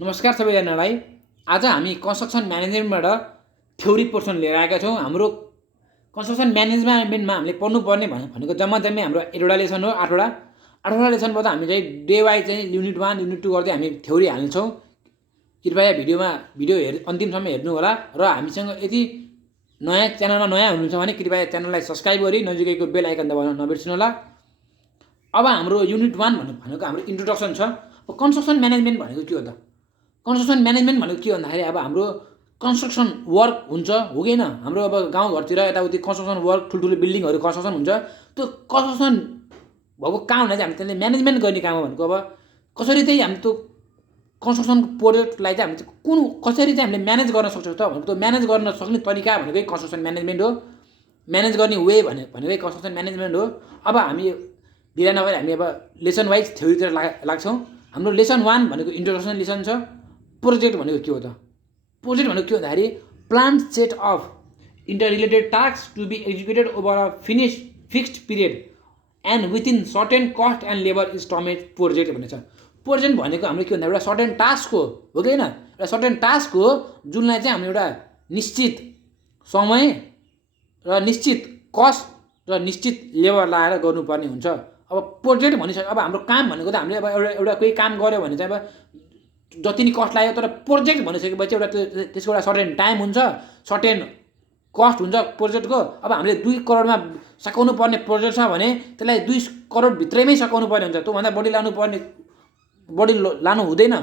नमस्कार सबैजनालाई। आज हामी कन्स्ट्रक्सन म्यानेजमेन्टबाट थ्योरी पोर्सन लिएर आएका छौँ। हाम्रो कन्स्ट्रक्सन म्यानेजमेन्टमा हामीले पढ्नुपर्ने भनेको जम्मा हाम्रो 8वटा लेसन हो। 8वटा लेसनबाट हामी चाहिँ डे वाइज चाहिँ युनिट 1 युनिट 2 गर्दै हामी थ्योरी हाल्छौँ। कृपया भिडियो अन्तिमसम्म हेर्नु होला। र हामीसँग यदि च्यानलमा नयाँ हुनुहुन्छ भने कृपया च्यानललाई सब्सक्राइब गरी नजिकैको बेल आइकन दबाउन नबिर्सनु होला। अब हाम्रो युनिट 1 भनेको हाम्रो इन्ट्रोडक्सन छ। कन्स्ट्रक्सन म्यानेजमेन्ट भनेको के हो त? कन्स्ट्रक्सन म्यानेजमेन्ट भनेको के भन्दाखेरि अब हाम्रो कन्स्ट्रक्सन वर्क हुन्छ हो कि होइन। हाम्रो अब गाउँघरतिर यताउति कन्स्ट्रक्सन वर्क ठुल्ठुलो बिल्डिङहरू कन्स्ट्रक्सन हुन्छ। त्यो कन्स्ट्रक्सन भएको काम भने चाहिँ हामी त्यसले म्यानेजमेन्ट गर्ने काम हो। भनेको अब कसरी चाहिँ हामी त्यो कन्स्ट्रक्सन प्रोजेक्टलाई चाहिँ हामी कसरी चाहिँ हामीले म्यानेज गर्न सक्छौँ त भनेको त्यो म्यानेज गर्न सक्ने तरिका भनेकै कन्स्ट्रक्सन म्यानेजमेन्ट हो। म्यानेज गर्ने वे भनेकै कन्स्ट्रक्सन म्यानेजमेन्ट हो। अब हामी ढिला नभएर हामी अब लेसन वाइज थ्योरीतिर लाग्छौँ। हाम्रो लेसन 1 भनेको इन्ट्रोडक्सन लेसन छ। प्रोजेक्ट भनेको के हो त? प्रोजेक्ट भनेको के भन्दाखेरि plan set of interrelated task to be executed over a fixed period and within certain cost and labour is term as project भनेको छ। प्रोजेक्ट भनेको हाम्रो के भन्दा एउटा सर्टेन टास्क हो कि होइन। एउटा सर्टेन टास्क हो जुनलाई चाहिँ हामी एउटा निश्चित समय र निश्चित कस्ट र निश्चित लेबर लगाएर गर्नुपर्ने हुन्छ। अब प्रोजेक्ट भनिसक्यो। अब हाम्रो काम भनेको त हामीले अब एउटा कोही काम गऱ्यो भने चाहिँ अब जति नि कस्ट लाग्यो, तर प्रोजेक्ट भनिसकेपछि एउटा त्यसको एउटा सर्टेन टाइम हुन्छ, सर्टेन कस्ट हुन्छ प्रोजेक्टको। अब हामीले 2 करोडमा सकाउनु पर्ने प्रोजेक्ट छ भने त्यसलाई 2 करोडभित्रैमै सकाउनु पर्ने हुन्छ। त्योभन्दा बढी लानु हुँदैन।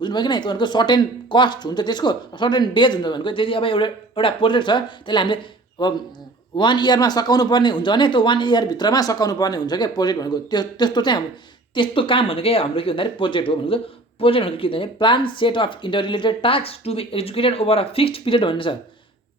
बुझ्नुभयो कि नै? त्यो भनेको सर्टेन कस्ट हुन्छ त्यसको, सर्टेन डेज हुन्छ। भनेको त्यति अब एउटा प्रोजेक्ट छ त्यसलाई हामीले अब 1 इयरमा सकाउनु पर्ने हुन्छ भने त्यो 1 इयरभित्रमा सकाउनु पर्ने हुन्छ क्या प्रोजेक्ट भनेको। त्यस्तो चाहिँ त्यस्तो काम भनेकै हाम्रो के भन्दाखेरि प्रोजेक्ट हो। भनेको प्रोजेक्ट भनेको के भन्दाखेरि plan set of interrelated task to be executed over a fixed period भन्ने छ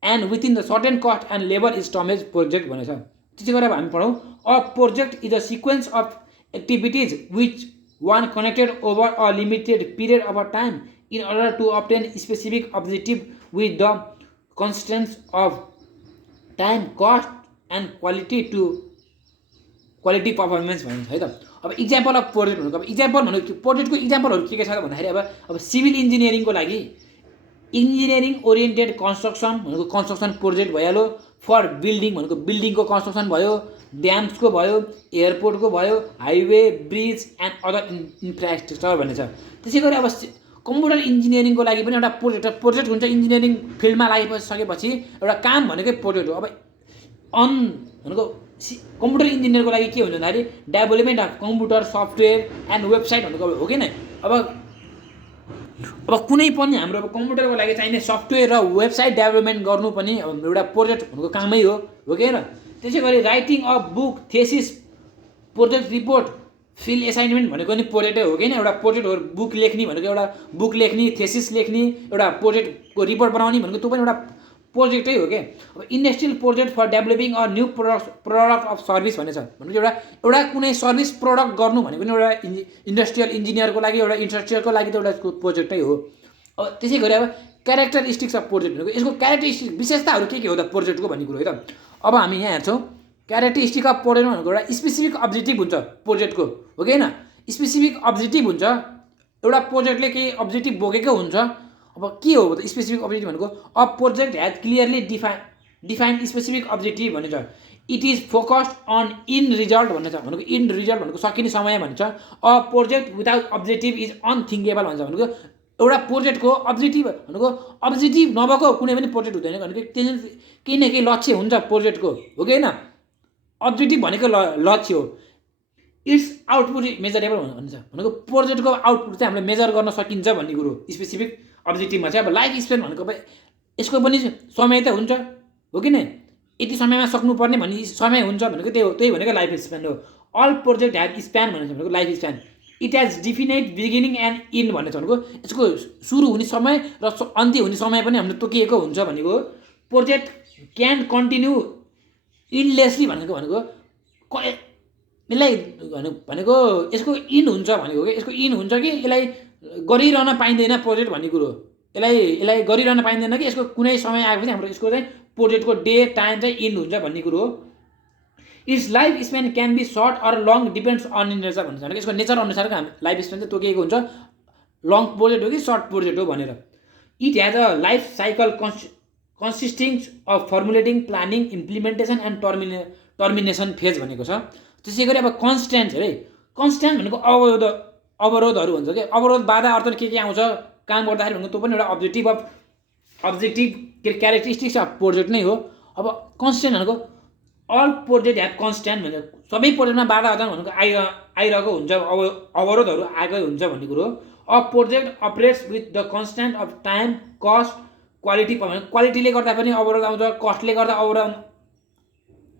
and within the certain cost and labour is term as project भनेको छ। त्यसै गरेर हामी पढौँ। A project is a sequence of activities which one connected over a limited period of a time in order to obtain specific objective with the constants of time cost and quality performance भनिन्छ है त। अब example of project भनेको अब example भनेको प्रोजेक्टको इक्जाम्पलहरू के छ त भन्दाखेरि अब सिभिल इन्जिनियरिङको लागि इन्जिनियरिङ ओरिएन्टेड कन्स्ट्रक्सन भनेको कन्स्ट्रक्सन प्रोजेक्ट भइहाल्यो। फर बिल्डिङ भनेको बिल्डिङको कन्स्ट्रक्सन भयो, ड्याम्सको भयो, एयरपोर्टको भयो, highway bridge and other infrastructure भन्ने छ। त्यसै गरी अब कम्प्युटर इन्जिनियरिङको लागि पनि एउटा प्रोजेक्ट हुन्छ। इन्जिनियरिङ फिल्डमा लागिसकेपछि एउटा काम भनेकै प्रोजेक्ट हो। अब भनेको कम्प्युटर इन्जिनियरको लागि के हुन्छ भन्दाखेरि development of computer software and website भनेको हो कि नै। अब कुनै पनि हाम्रो अब कम्प्युटरको लागि चाहिने सफ्टवेयर र वेबसाइट डेभलपमेन्ट गर्नु पनि एउटा प्रोजेक्ट भनेको कामै हो कि होइन। त्यसै गरी writing of book, thesis, project report, field assignment भनेको पनि प्रोजेक्टै हो कि होइन। एउटा प्रोजेक्ट हो। बुक लेख्ने भनेको एउटा बुक लेख्ने, थेसिस लेख्ने, एउटा प्रोजेक्टको रिपोर्ट बनाउने भनेको त्यो पनि एउटा प्रोजेक्टै हो क्या। अब industrial project for developing a new product of service भन्ने छ। भनेको एउटा कुनै सर्भिस प्रोडक्ट गर्नु भनेको पनि एउटा इन्डस्ट्रियल इन्जिनियरको लागि, एउटा इन्डस्ट्रियलको लागि त एउटा प्रोजेक्टै हो। अब त्यसै गरी अब क्यारेक्टरिस्टिक्स अफ प्रोजेक्ट भनेको यसको क्यारेक्टरिस्टिक विशेषताहरू के हो त प्रोजेक्टको भन्ने कुरो है त। अब हामी यहाँ हेर्छौँ क्यारेक्टरिस्टिक अफ प्रोजेक्ट भनेको एउटा स्पेसिफिक अब्जेक्टिभ हुन्छ प्रोजेक्टको हो कि होइन। स्पेसिफिक अब्जेक्टिभ हुन्छ। एउटा प्रोजेक्टले केही अब्जेक्टिभ बोकेको हुन्छ। अब के हो त स्पेसिफिक अब्जेक्टिभ भनेको a project has clearly defined specific objective भन्ने छ। It is focused on in result भन्ने छ। भनेको इन रिजल्ट भनेको सकिने समय भन्छ। A project without objective is unthinkable भन्छ। भनेको एउटा प्रोजेक्टको अब्जेक्टिभ भनेको अब्जेक्टिभ नभएको कुनै पनि प्रोजेक्ट हुँदैन। भनेको केही न केही लक्ष्य हुन्छ प्रोजेक्टको हो कि होइन। अब्जेक्टिभ भनेको लक्ष्य हो। इट्स आउटपुट मेजरेबल भन्छ। भनेको प्रोजेक्टको आउटपुट चाहिँ हामीले मेजर गर्न सकिन्छ भन्ने कुरो स्पेसिफिक अब्जेक्टिभमा चाहिँ। अब लाइफ स्पेन भनेको अब यसको पनि समय त हुन्छ हो कि नै। यति समयमा सक्नुपर्ने भन्ने समय हुन्छ भनेको त्यही भनेको लाइफ स्पेन हो। अल प्रोजेक्ट ह्याभ स्प्यान भनेको भनेको life span. It has definite beginning and end भन्ने छ। भनेको यसको सुरु हुने समय र अन्त्य हुने समय पनि हामीले तोकिएको हुन्छ भनेको। प्रोजेक्ट क्यान कन्टिन्यू इन्डलेसली भनेको यसलाई भनेको यसको इन्ड हुन्छ भनेको कि यसको इन्ड हुन्छ कि यसलाई गरिरहन पाइँदैन प्रोजेक्ट भन्ने कुरो। यसलाई गरिरहन पाइँदैन कि यसको कुनै समय आएपछि हाम्रो यसको चाहिँ प्रोजेक्टको डे टाइम चाहिँ इन्ड हुन्छ भन्ने कुरो हो। Its life span can be short or long depends on nature भन्छ। भनेको यसको नेचर अनुसारको लाइफ स्पेन चाहिँ तोकिएको हुन्छ। लङ प्रोजेक्ट हो कि सर्ट प्रोजेक्ट हो भनेर। It has a life cycle consisting of formulating, planning, implementation and termination phase भनेको छ। त्यसै गरी अब कन्स्ट्यान्ट अरे कन्स्ट्यान्ट भनेको अवरोधहरू भन्छ कि अवरोध बाधा अर्थ के आउँछ काम गर्दाखेरि भनेको त्यो पनि एउटा अब्जेक्टिभ क्यारेक्टरिस्टिक्स अफ प्रोजेक्ट नै हो। अब कन्स्ट्यान्ट भनेको अल प्रोजेक्ट ह्याभ कन्स्ट्यान्ट भन्छ, सबै प्रोजेक्टमा बाधा आउँछ भनेको आइरहेको हुन्छ, अवरोधहरू आएकै हुन्छ भन्ने कुरो हो। A project operates with the constant of time, cost, quality. क्वालिटीले गर्दा पनि अवरोध आउँछ, कस्टले गर्दा अवरोध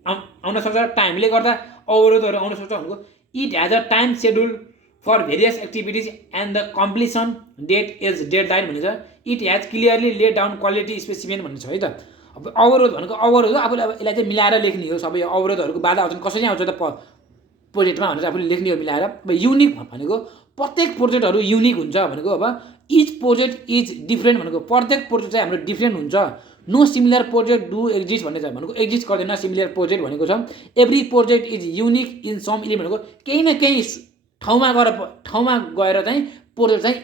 आउन सक्छ, टाइमले गर्दा अवरोधहरू आउन सक्छ भनेको। It has a time schedule for various activities and the completion date is deadline भनेको छ। It has clearly laid down quality specimen भन्ने छ है त। अब अवरोध भनेको अवरोध हो, आफूले अब यसलाई चाहिँ मिलाएर लेख्ने हो, सबै अवरोधहरूको बाधा आउँछन् कसरी आउँछ त प्रोजेक्टमा भनेर आफूले लेख्ने हो मिलाएर। अब युनिक भनेको प्रत्येक प्रोजेक्टहरू युनिक हुन्छ भनेको। अब इच प्रोजेक्ट इज डिफ्रेन्ट भनेको प्रत्येक प्रोजेक्ट चाहिँ हाम्रो डिफ्रेन्ट हुन्छ। No similar project do exist भन्ने छ भनेको एक्जिस्ट गर्दैन सिमिलर प्रोजेक्ट भनेको छ। Every project is unique in some element भनेको केही न केही ठाउँमा गएर चाहिँ प्रोजेक्ट चाहिँ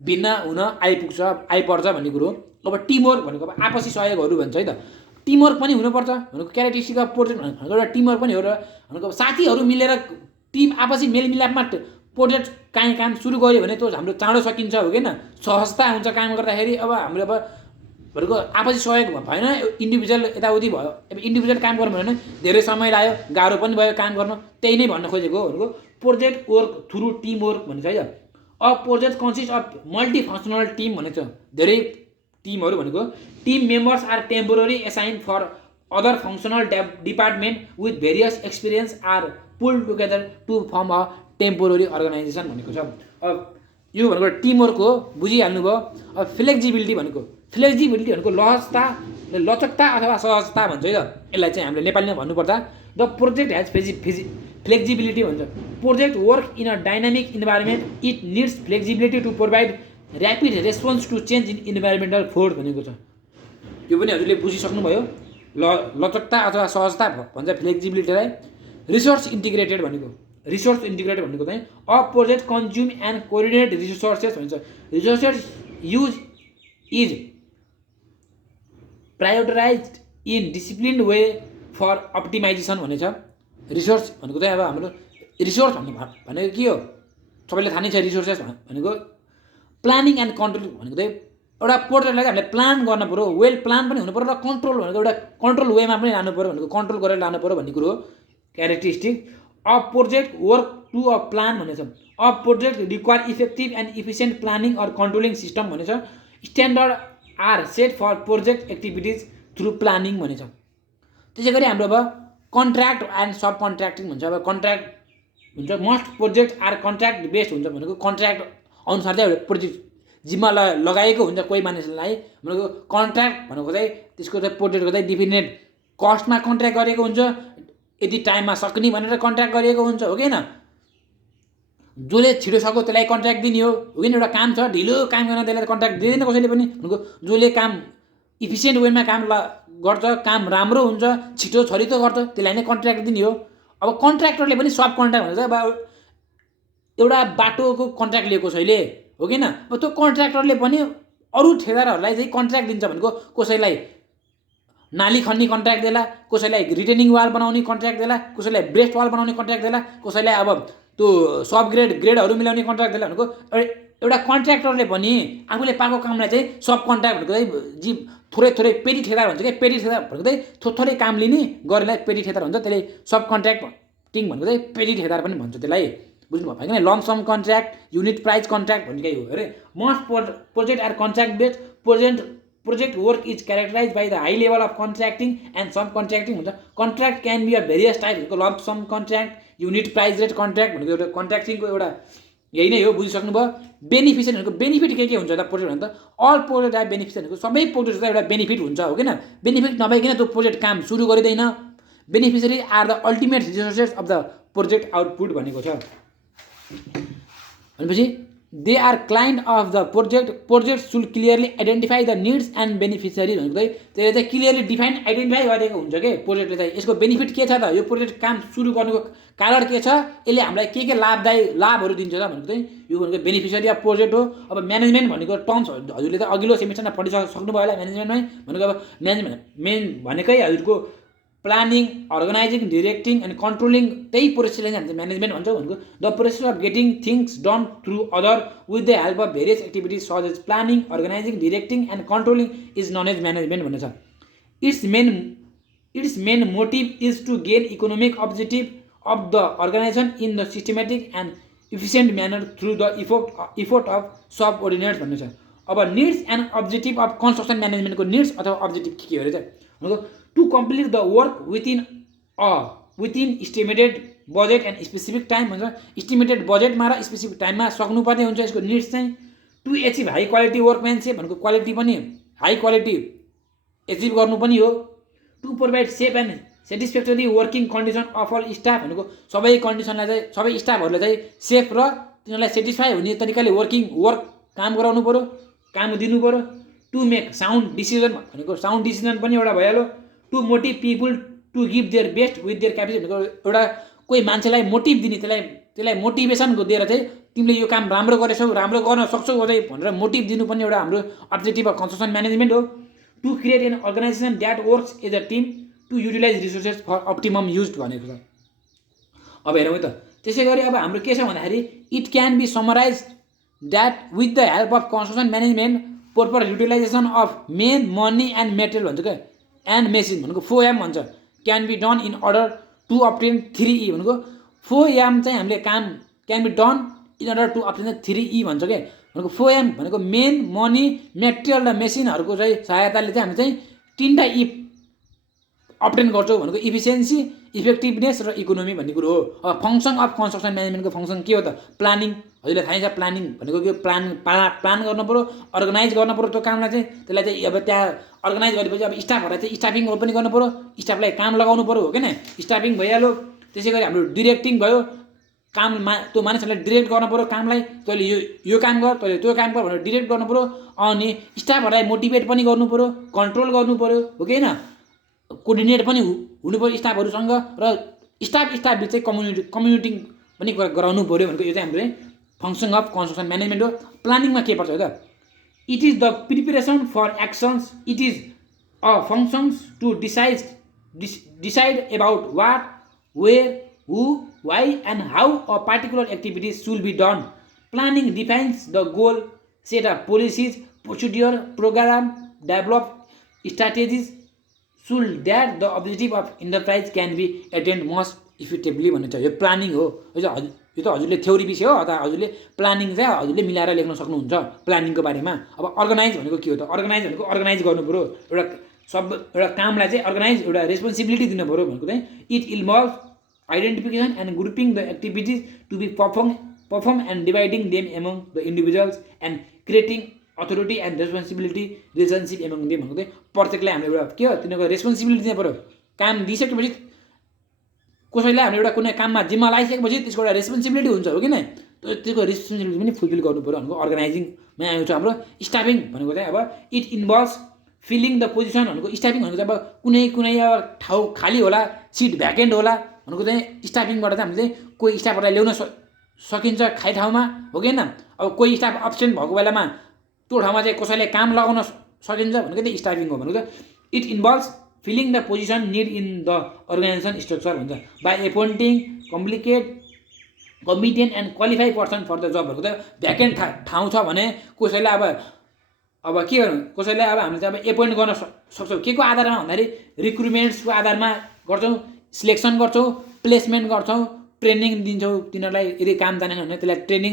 भिन्न हुन आइपर्छ भन्ने कुरो हो। अब टिमवर्क भनेको अब आपसी सहयोगहरू भन्छ है त। टिमवर्क पनि हुनुपर्छ भनेको क्यारेक्टरिस्टिक अफ प्रोजेक्ट भनेको एउटा टिमवर्क पनि हो र भनेको साथीहरू मिलेर टिम आपसी मेलमिलापमा प्रोजेक्ट काम सुरु गऱ्यो भने त्यो हाम्रो चाँडो सकिन्छ हो किन, सहजता हुन्छ काम गर्दाखेरि। अब हाम्रो अब भनेको आपसी सहयोग भएन, इन्डिभिजुअल यताउति भयो। अब इन्डिभिजुअल काम गर्नु भने धेरै समय लाग्यो, गाह्रो पनि भयो काम गर्न, त्यही नै भन्न खोजेको हो भनेको। Project work through team work भन्छ है त। A project consist of multifunctional team भनेको छ, धेरै टिमहरू भनेको। Team members are temporary assign for other functional department with various experience are pull together to form a temporary organisation भनेको छ। अब यो भनेको टिमवर्क हो, बुझिहाल्नुभयो। अब फ्लेक्जिबिलिटी भनेको लचकता अथवा सहजता भन्छ है त। यसलाई चाहिँ हामीले नेपालीमा भन्नुपर्दा द प्रोजेक्ट ह्याज फ्लेक्जिबिलिटी भन्छ। Project work in a dynamic environment, it needs flexibility to provide rapid response to change in environmental force भनेको छ। यो पनि हजुरले बुझिसक्नुभयो। लचकता अथवा सहजता भन्छ फ्लेक्जिबिलिटीलाई। रिसोर्स इन्टिग्रेटेड भनेको चाहिँ a project consume and coordinate resources भन्छ। Resources use is prioritised in discipline way for optimisation भनेछ। रिसोर्स भनेको चाहिँ अब हाम्रो रिसोर्स भनेको के हो सबैले थाहा नै छ। रिसोर्सेस भनेको प्लानिङ एन्ड कन्ट्रोल भनेको चाहिँ एउटा प्रोजेक्टलाई हामीले प्लान गर्नु पऱ्यो, वेल प्लान पनि हुनु पऱ्यो र कन्ट्रोल भनेको एउटा कन्ट्रोल वेमा पनि लानु पऱ्यो भनेको कन्ट्रोल गरेर लानु पऱ्यो भन्ने कुरो हो characteristic. A project work to a plan भनेछ। A project require effective and efficient planning or controlling system भनेछ। Standard are set for project activities through planning भनेछ। त्यसै गरी हाम्रो अब कन्ट्र्याक्ट एन्ड सब कन्ट्र्याक्टिङ भन्छ। अब कन्ट्र्याक्ट हुन्छ must project are contract based हुन्छ भनेको कन्ट्र्याक्ट अनुसार चाहिँ एउटा प्रोजेक्ट जिम्मा लगाएको हुन्छ कोही मानिसलाई भनेको। कन्ट्र्याक्ट भनेको चाहिँ त्यसको चाहिँ प्रोजेक्टको चाहिँ डिफिनेट कस्टमा कन्ट्र्याक्ट गरेको हुन्छ, यति टाइममा सक्ने भनेर कन्ट्र्याक्ट गरिएको हुन्छ हो किन। जसले छिटो सक्यो त्यसलाई कन्ट्र्याक्ट दिने हो किन। एउटा काम छ ढिलो काम गर्न त्यसलाई कन्ट्र्याक्ट दिँदैन कसैले पनि भनेको। जसले काम इफिसियन्ट वेमा काम गर्छ, काम राम्रो हुन्छ, छिटो छरितो गर्छ त्यसलाई नै कन्ट्र्याक्ट दिने हो। अब कन्ट्र्याक्टरले पनि सब कन्ट्र्याक्ट भन्छ। अब एउटा बाटोको कन्ट्र्याक्ट लिएको कसैले हो किन, अब त्यो कन्ट्र्याक्टरले पनि अरू ठेकेदारहरूलाई चाहिँ कन्ट्र्याक्ट दिन्छ भनेको। कसैलाई नाली खन्ने कन्ट्र्याक्ट देला, कसैलाई रिटेनिङ वाल बनाउने कन्ट्र्याक्ट देला, कसैलाई ब्रेस्ट वाल बनाउने कन्ट्र्याक्ट देला, कसैलाई अब त्यो सब ग्रेडहरू मिलाउने कन्ट्र्याक्ट देला भनेको। एउटा कन्ट्र्याक्टरले पनि आफूले पाएको कामलाई चाहिँ सब कन्ट्र्याक्ट भनेको चाहिँ थोरै पेटी ठेकेदार भन्छ क्या। पेटी ठेकेदार भनेको चाहिँ थोरै काम लिने गरेलाई पेटी ठेकेदार भन्छ। त्यसले सब कन्ट्र्याक्टिङ भनेको चाहिँ पेटी ठेकेदार पनि भन्छ त्यसलाई। बुझ्नुभयो होइन। Lump sum contract, unit price contract भन्ने केही हो अरे। Most project are contract based. Project work is characterise by the high level of contracting and sub contracting हुन्छ। Contract can be a various type भनेको lump sum contract, unit price rate contract भनेको एउटा कन्ट्र्याक्टिङको एउटा यही नै हो। बुझिसक्नुभयो। Beneficiary भनेको benefit के हुन्छ त प्रोजेक्ट भने त अल प्रोजेक्ट आर बेनिफिट भनेको सबै प्रोजेक्ट चाहिँ एउटा बेनिफिट हुन्छ हो किन। बेनिफिट नभइकन त्यो प्रोजेक्ट काम सुरु गरिँदैन। Beneficiary are the ultimate resources of the project output भनेको छ। भनेपछि they are client of the project should clearly identify the needs and beneficiary भनेको चाहिँ त्यसले चाहिँ क्लियरली आइडेन्टिफाई गरेको हुन्छ कि प्रोजेक्टले चाहिँ यसको बेनिफिट के छ त, यो प्रोजेक्ट काम सुरु गर्नुको कारण के छ, यसले हामीलाई के लाभहरू दिन्छ त भनेको चाहिँ यो भनेको बेनिफिसियरी अफ प्रोजेक्ट हो। अब म्यानेजमेन्ट भनेको टर्म्स हजुरले त अघिल्लो सेमिस्टरमा पढिसक्नुभयो होला। म्यानेजमेन्टमै भनेको अब म्यानेजमेन्ट मेन भनेकै हजुरको planning, organising, directing and controlling, त्यही प्रोसेसलाई चाहिँ हामीले म्यानेजमेन्ट भन्छौँ भनेको। The process of getting things done through other with the help of various activities such as planning, organising, directing and controlling is known as management भनेको छ। Its main motive is to gain economic objective of the organisation in the systematic and efficient manner through the effort of subordinates भन्ने छ। अब needs and objective of construction म्यानेजमेन्टको needs अथवा objective के हो भनेको to complete the work within estimated budget and specific time भन्छ। Estimated बजेटमा र स्पेसिफिक टाइममा सक्नुपर्ने हुन्छ यसको निड्स चाहिँ। To achieve high quality workmanship भनेको क्वालिटी पनि हाई क्वालिटी एचिभ गर्नु पनि हो। To provide safe and satisfactory working condition of all staff भनेको सबै कन्डिसनलाई चाहिँ सबै स्टाफहरूलाई चाहिँ सेफ र तिनीहरूलाई सेटिस्फाई हुने तरिकाले काम गराउनु पऱ्यो, काम दिनु पऱ्यो। टु मेक साउन्ड डिसिजन भनेको साउन्ड डिसिजन पनि एउटा भइहाल्यो। To motive people to give their best with their capacity भनेको एउटा कोही मान्छेलाई मोटिभ दिने, त्यसलाई मोटिभेसन दिएर चाहिँ तिमीले यो काम राम्रो गरेछौ, राम्रो गर्न सक्छौ भनेर मोटिभ दिनु पनि एउटा हाम्रो अब्जेक्टिभ अफ कन्स्ट्रक्सन म्यानेजमेन्ट हो। To create an organisation that works as a team to utilise resources for optimum use भनेको छ। अब हेरौँ त त्यसै गरी अब हाम्रो के छ भन्दाखेरि it can be summarise that with the help of construction management proper utilisation of men money and material भन्छ क्या एन्ड मेसिन भनेको 4M भन्छ। Can be done in order to obtain 3E भनेको 4M चाहिँ हामीले काम can be done in order to obtain 3E भन्छ क्या भनेको 4M भनेको मेन मनी मेटेरियल र मेसिनहरूको चाहिँ सहायताले चाहिँ हामीले चाहिँ 3टा E अप्टेन गर्छौँ भनेको इफिसियन्सी, इफेक्टिभनेस र इकोनोमी भन्ने कुरो हो। अब फङ्सन अफ कन्स्ट्रक्सन म्यानेजमेन्टको फङ्सन के हो त, प्लानिङ। हजुरलाई थाहै छ प्लानिङ भनेको के प्लान गर्नु पऱ्यो, अर्गनाइज गर्नु पऱ्यो त्यो कामलाई चाहिँ। त्यसलाई चाहिँ अब त्यहाँ अर्गनाइज गरेपछि अब स्टाफहरूलाई चाहिँ स्टाफिङ पनि गर्नु पऱ्यो, स्टाफलाई काम लगाउनु पऱ्यो हो किन, स्टाफिङ भइहाल्यो। त्यसै गरी हाम्रो डिरेक्टिङ भयो, काममा त्यो मानिसहरूलाई डिरेक्ट गर्नु पऱ्यो कामलाई, तैँले यो काम गर, तैँले त्यो काम गर भनेर डिरेक्ट गर्नु पऱ्यो। अनि स्टाफहरूलाई मोटिभेट पनि गर्नु पऱ्यो, कन्ट्रोल गर्नु पऱ्यो हो कि होइन, कोअर्डिनेट पनि हुनु पऱ्यो स्टाफहरूसँग र स्टाफ बिच चाहिँ कम्युनिटिङ पनि गराउनु पऱ्यो भनेको यो चाहिँ हाम्रो फङ्सन अफ कन्स्ट्रक्सन म्यानेजमेन्ट हो। प्लानिङमा के पर्छ त, it is the preparation for actions, it is a functions to decide about what, where, who, why and how a particular activities should be done. Planning defines the goal, set up policies, procedure, programme, develop strategies should that the objective of enterprise can be attend most effectively भन्ने छ। यो planning हो। यो त हजुरले theory विषय हो, अथवा हजुरले प्लानिङ चाहिँ हजुरले मिलाएर लेख्न सक्नुहुन्छ प्लानिङको बारेमा। अब अर्गनाइज भनेको के हो त, अर्गनाइज भनेको अर्गनाइज गर्नु पऱ्यो, एउटा कामलाई चाहिँ अर्गनाइज एउटा रेस्पोन्सिबिलिटी दिनु पऱ्यो भनेको चाहिँ it involve identification and grouping the activities to be perform and dividing them among the individuals and creating authority and responsibility relationship among them भनेको चाहिँ प्रत्येकलाई हामीले एउटा के हो तिनीहरूको रेस्पोन्सिबिलिटी दिनु पऱ्यो। काम दिइसकेपछि कसैलाई हामीले एउटा कुनै काममा जिम्मा लगाइसकेपछि त्यसको एउटा रेस्पोन्सिबिलिटी हुन्छ हो कि नै, त्यसको रेस्पोन्सिबिलिटी पनि फुलफिल गर्नु पऱ्यो भनेको अर्गनाइजिङमा आउँछ। हाम्रो स्टाफिङ भनेको चाहिँ अब it involves filling the position भनेको स्टाफिङ भनेको चाहिँ अब कुनै अब ठाउँ खाली होला, सिट भ्याकेन्ट होला भनेको चाहिँ स्टाफिङबाट चाहिँ हामीले चाहिँ कोही स्टाफहरूलाई ल्याउन सकिन्छ खाली ठाउँमा हो कि होइन। अब कोही स्टाफ अब्सेन्ट भएको बेलामा त्यो ठाउँमा चाहिँ कसैले काम लगाउन सकिन्छ भनेको चाहिँ स्टाफिङ हो भनेको चाहिँ it involves filling the position need in the organisation structure भन्छ by appointing competent and qualify person for the job भनेको चाहिँ भ्याकेन्ट ठाउँ छ भने कसैलाई अब के गर्नु, कसैलाई अब हामीले चाहिँ अब एपोइन्ट गर्न सक्छौँ के को आधारमा भन्दाखेरि रिक्रुटमेन्ट्सको आधारमा गर्छौँ, सिलेक्सन गर्छौँ, प्लेसमेन्ट गर्छौँ, ट्रेनिङ दिन्छौँ तिनीहरूलाई। यदि काम जानेन भने त्यसलाई ट्रेनिङ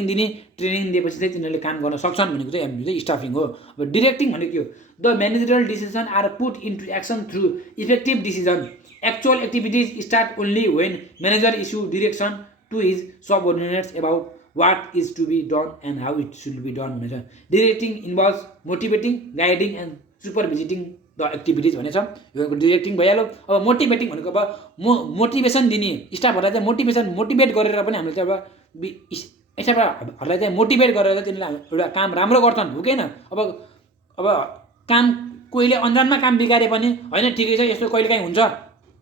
दिएपछि चाहिँ तिनीहरूले काम गर्न सक्छन् भनेको चाहिँ हाम्रो चाहिँ स्टाफिङ हो। अब डिरेक्टिङ भनेको के हो, the managerial decision are put into action through effective decision, actual activities start only when manager issue direction to his subordinates about what is to be done and how it should be done भनेछ। Directing involves motivating, guiding and supervising the activities भनेछ। यो डिरेक्टिङ भइहाल्यो। अब motivating भनेको अब motivation दिने, स्टाफहरूलाई चाहिँ motivate गरेर पनि हामीले चाहिँ अब स्टाफहरूलाई चाहिँ मोटिभेट गरेर तिनीहरूलाई एउटा काम राम्रो गर्छन् हो कि होइन। अब काम कोहीले अन्जानमा काम बिगारे पनि होइन ठिकै छ यस्तो कहिलेकाहीँ हुन्छ,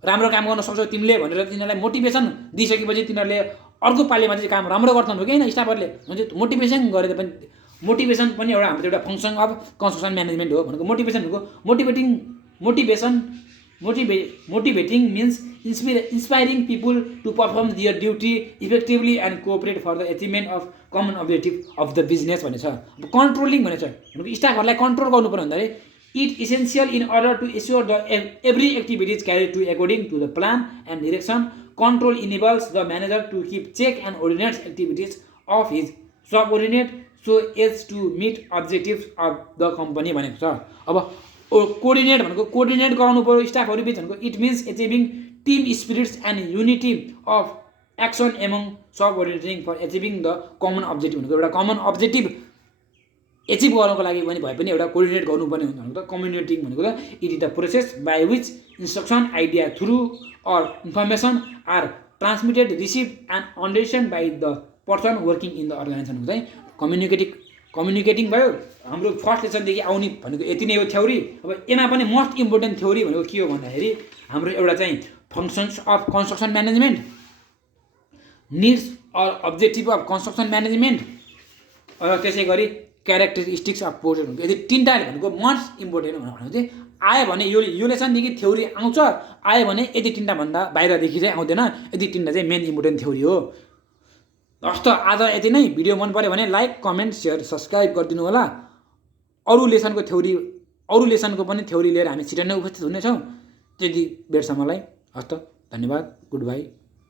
राम्रो काम गर्न सक्छौ तिमीले भनेर तिनीहरूलाई मोटिभेसन दिइसकेपछि तिनीहरूले अर्को पालिमा चाहिँ काम राम्रो गर्छन् हो कि होइन। स्टाफहरूले हुन्छ मोटिभेसन गरेर पनि, मोटिभेसन पनि एउटा हाम्रो एउटा फङ्सन अफ कन्स्ट्रक्सन म्यानेजमेन्ट हो भनेको। Motivation motivating means inspiring people to perform their duty effectively and cooperate for the achievement of common objective of the business भनेछ। अब कन्ट्रोलिङ भनेछ भनेको स्टाफहरूलाई कन्ट्रोल गर्नु पर्यो भन्दाखेरि it essential in order to assure the every activities carry to according to the plan and direction. Control enables the manager to keep check and ordinates activities of his subordinate so as to meet objectives of the company भनेको छ। अब coordinate भनेको coordinate गराउनु पऱ्यो स्टाफहरू बिच भनेको। It means achieving team spirits and unity of action among subordinating for achieving the common objective भनेको। एउटा कमन अब्जेक्टिभ एचिभ गर्नको लागि पनि भए पनि एउटा कोअर्डिनेट गर्नुपर्ने हुन्छ भनेको। कम्युनिकेटिङ भनेको त it is the process by which instruction idea through or information are transmitted receive and understand by the person working in the organisation चाहिँ कम्युनिकेटिङ भयो। हाम्रो फर्स्ट लेसनदेखि आउने भनेको यति नै हो थ्योरी। अब यसमा पनि मोस्ट इम्पोर्टेन्ट थ्योरी भनेको के हो भन्दाखेरि हाम्रो एउटा चाहिँ functions of construction management, needs or objective of construction management र त्यसै गरी क्यारेक्टरिस्टिक्स अफ प्रोजेक्ट भनेको यदि तिनवटा भनेको मोस्ट इम्पोर्टेन्ट भनेको चाहिँ आयो भने यो लेसनदेखि थ्योरी आउँछ, आयो भने यदि तिनवटाभन्दा बाहिरदेखि चाहिँ आउँदैन। यदि तिनवटा चाहिँ मेन इम्पोर्टेन्ट थ्योरी हो। हस् त आज यति नै। भिडियो मन पऱ्यो भने लाइक कमेन्ट सेयर सब्सक्राइब गरिदिनु होला। अरू लेसनको पनि थ्योरी लिएर हामी छिटो नै उपस्थित हुनेछौँ। त्यति बेरसम्मलाई हस् त, धन्यवाद, गुड बाई।